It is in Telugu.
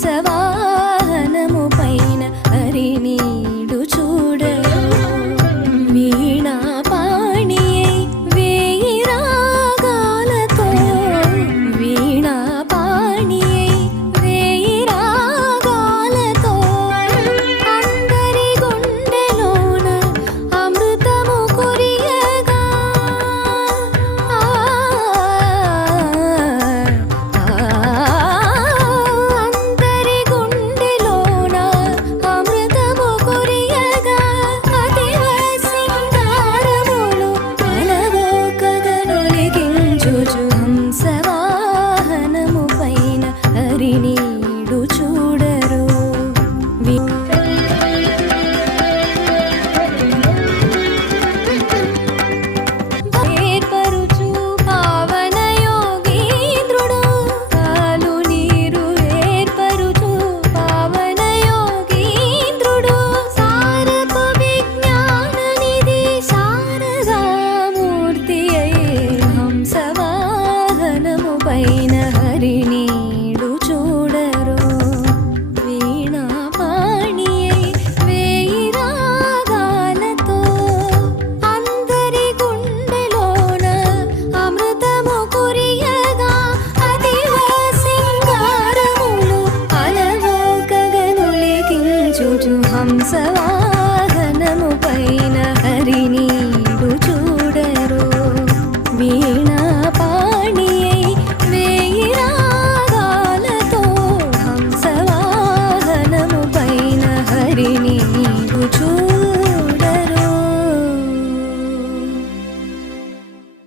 హంసవాహనము పైన హరినీడు చూడరు వీణా పాణియై వేయి రాగాలతో వీణా పాణియై వేయి రాగాలతో అందరి గుండెలోన అమృతము కురియగా అందరి గుండెలోన అమృతము కురియగా అతివ సింగారములు అలవోకగనొలిగించుచు హంసవాహనము పైన హరినీడు చూడరు ఏర్పరుచు పావన యోగీంద్రుడు పాలు నీరు ఏర్పరుచు పావన యోగీంద్రుడు సారపు విజ్ఞాన నిధి శారదామూర్తి అయ్యే హంసవాహనము పైన హరినీడు చూడరు వీణా పాణియై వేయి రాగాలతో అందరి గుండెలోన అమృతము కురియగా అతివ సింగారములు అలవోకగనొలిగించుచు హంసవాహనము పైన హరినీడు చూడరు వీణా పాణియై వేయి రాగాలతో హంసవాహనము పైన హరినీడు చూడరు